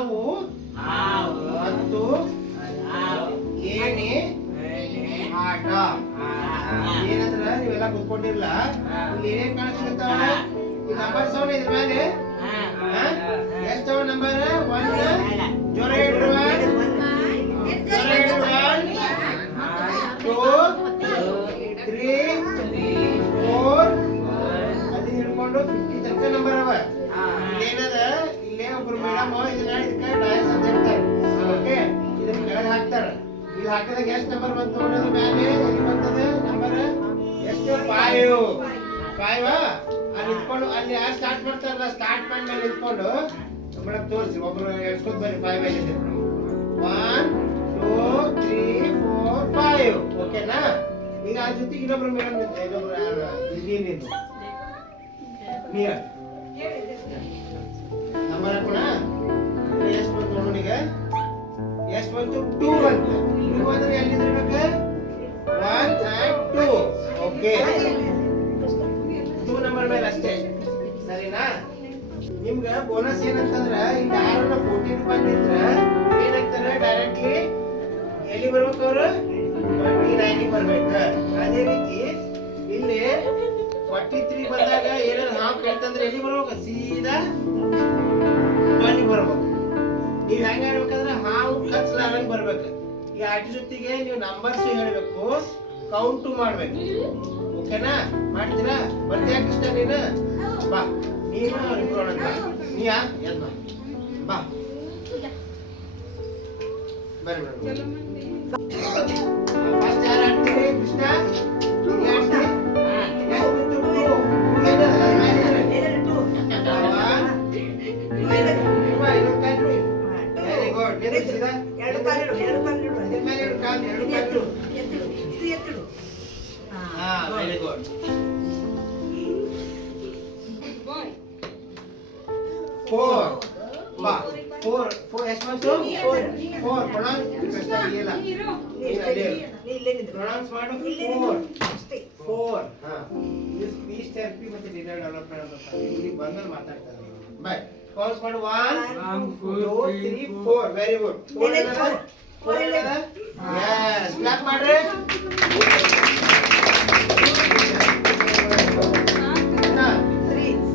ಹಾವು ಮತ್ತು ಏಣಿ ಆಟ. ಏನಂದ್ರ ನೀವೆಲ್ಲ ಕುತ್ಕೊಂಡಿರ್ಲ, ಇಲ್ಲಿ ಏನೇನ್ ಕಾಣಿಸ್ತಾವ? ಈ ನಂಬರ್ ಸೌಂಡ್ ಇದ್ರ ಮೇಲೆ ಎಷ್ಟು ನಂಬರ್? ಒನ್ ಜೋರ ಹೇಳ್ರಿ. ಜೋರ ಹೇಳ್ರಿ. 1 2 3 4 ಅದನ್ನ ಹಿಡ್ಕೊಂಡು 50 ತನಕ ನಂಬರ್ ಅವ. ಇಲ್ಲೇನದ, ಇಲ್ಲೇ ಒಬ್ರು ಮೇಡಮ್ ಇದಕ್ಕೆ ಡಯಸ್ ಅಂತ ಹೇಳ್ತಾರೆ. ಓಕೆ, ಇದನ್ನ ಕೆಳಗೆ ಹಾಕ್ತಾರ. ಇಲ್ಲಿ ಹಾಕಿದಾಗ ಎಷ್ಟು ನಂಬರ್ ಬಂತು ನೋಡೋದು ಮೇಲೆ ಎಲ್ಲಿ ಬರ್ತದೆ ನಂಬರ್? ಎಷ್ಟು? 5. ಅಲ್ಲಿ ನಿಂತ್ಕೊಂಡು ಅಲ್ಲಿ ಯಾರು ಸ್ಟಾರ್ಟ್ ಮಾಡ್ತಾರಲ್ಲ, ಸ್ಟಾರ್ಟ್ ಪಾಯಿಂಟ್ ಮೇಲೆ ನಿಂತ್ಕೊಂಡು ಮೇಡಮ್ ತೋರಿಸಿ. ಒಬ್ರು ಎಡ್ಸ್ಕೊತ ಬರ್ರಿ. 5 ಆಗಿದೆ. 1 2 3 4 5. ಓಕೆನಾ? ಈಗ ಆ ಜೊತೆಗೆ ಇನ್ನೊಬ್ರು ಮೇಡಮ್ ಇನ್ನೊಬ್ರು ನೀನು ನಂಬರ್ ಹಾಕೋಣ. ಎಷ್ಟು ಬಂತು ನೋಡೋಣ. ಈಗ ಎಷ್ಟು ಬಂತು? 2 ಬಂತು. 2 ಅಂದ್ರೆ ಎಲ್ಲಿರ್ಬೇಕು? 1 and 2. ಓಕೆ, 2 ನಂಬರ್ ಮೇಲೆ ಅಷ್ಟೇ. ಸರಿನಾ? ನಿಮ್ಗ ಬೋನಸ್ ಏನಂತಂದ್ರ ಈಗ 14 ಬಂದಿದ್ರ ಏನಾಗ್ತಾರೆ? ಡೈರೆಕ್ಟ್ಲಿ ಎಲ್ಲಿ ಬರ್ಬೇಕು? ಅವ್ರು 29 ಬರ್ಬೇಕು. ಅದೇ ರೀತಿ ಇಲ್ಲಿ 43 ಬಂದಾಗ ಏನಾದ್ರು ಹಾವು ಕೇಳ್ತಂದ್ರೆ ಎಲ್ಲಿ ಬರ್ಬೇಕು? ಸೀದಾ 20 ಬರ್ಬೇಕು. ನೀವ್ ಹೆಂಗ ಹೇಳ್ಬೇಕಂದ್ರೆ ಹಾವು ಕಚ್ಲಾರಂಗ್ ಬರ್ಬೇಕು. ಈ ಆಟ ಜೊತೆಗೆ ನೀವು ನಂಬರ್ಸ್ ಹೇಳ್ಬೇಕು, ಕೌಂಟ್ ಮಾಡ್ಬೇಕು. ಓಕೆನಾ? ಮಾಡ್ತೀರಾ? ಬರ್ತೀಯಾ ಕೃಷ್ಣ? ನೀನು ಬಾ. ನೀನು ಇಬ್ರು ನೀಯಾ ಎದ್ ಬಾ. ಬರ್ರಿ ಬರ್ರಿ. ಫಸ್ಟ್ ಯಾರು ಆಡ್ತೀರಿ? Krishna very good. 4 ಬಾ. 4 ಎಷ್ಟು ಬಂತು? 4 ಪ್ರೊನೌನ್ಸ್ ಮಾಡು. 4 ಹಾ. ಸ್ಪೀಚ್ ಥೆರಪಿ ಮತ್ತೆ ಡಿನರ್ ಡೆವಲಪ್ಮೆಂಟ್ ಅಂತ ಇಲ್ಲಿ ಬಂದ್ರೆ ಮಾತಾಡ್ತಾರೆ. ಬಾಯ್. ಕೌಂಟ್ ಮಾಡು. 1 2 3 4. Very good. 4 ಇದೆ. ಯೆಸ್, ಕ್ಲಾಪ್ ಮಾಡ್ರಿ.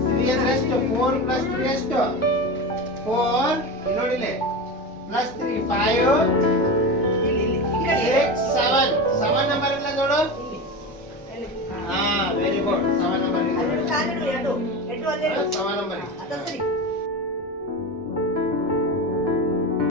3 ಅಂದ್ರೆ ಎಷ್ಟು? 4 + 3 ಎಷ್ಟು? 4 ನೋಡಿಲೆ + 3 5 6 7. 7 ನಂಬರ್ ಇಲ್ಲ ನೋಡು. ಹಾ ವೆರಿ ಗುಡ್. 7 ನಂಬರ್ ಇದೆ. 7 ನಂಬರ್.